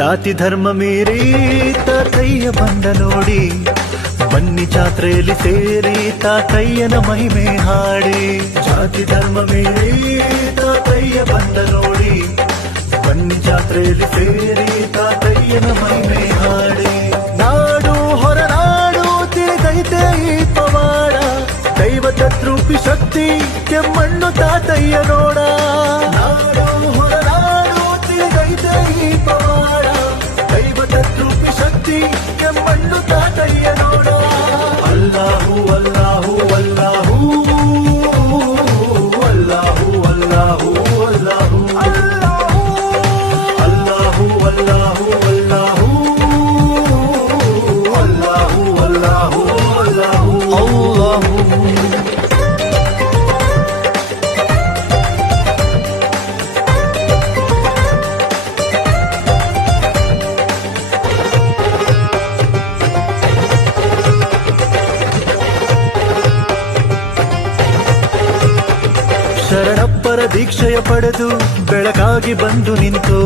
ಜಾತಿ ಧರ್ಮ ಮೀರಿ ತಾತಯ್ಯ ಬಂದ ನೋಡಿ, ಬನ್ನಿ ಜಾತ್ರೆಯಲ್ಲಿ ಸೇರಿ ತಾತಯ್ಯನ ಮಹಿಮೆ ಹಾಡಿ. ಜಾತಿ ಧರ್ಮ ಮೀರಿ ತಾತಯ್ಯ ಬಂದ ನೋಡಿ, ಬನ್ನಿ ಜಾತ್ರೆಯಲ್ಲಿ ಸೇರಿ ತಾತಯ್ಯನ ಮಹಿಮೆ ಹಾಡಿ. ನಾಡು ಹೊರನಾಡು ತಿಳಿದೈತೆ ಈ ಪವಾಡ, ದೈವ ತದ್ರೂಪಿ ಶಕ್ತಿ ಕೆಮ್ಮಣ್ಣು ತಾತಯ್ಯ ನೋಡ. ನಾಡು ಹೊರನಾಡು ತಿಳಿದೈತೆ ಈ ಪವಾಡ, ದೈವ ತದ್ರೂಪಿ ಶಕ್ತಿ ಕೆಮ್ಮಣ್ಣು ತಾತಯ್ಯ ನೋಡ. ಅಲ್ಲಾಹು ಅಲ್ಲಾಹು ಅಲ್ಲಾಹು ಅಲ್ಲಾಹು ಅಲ್ಲಾಹು ಅಲ್ಲಾಹು ಅಲ್ಲಾಹು ಅಲ್ಲಾಹು ಅಲ್ಲಾಹು ಅಲ್ಲಾಹು ಅಲ್ಲಾಹು ಅಲ್ಲಾಹು. ಶರಣಪ್ಪರ ದೀಕ್ಷೆಯ ಪಡೆದು ಬೆಳಕಾಗಿ ಬಂದು ನಿಂತು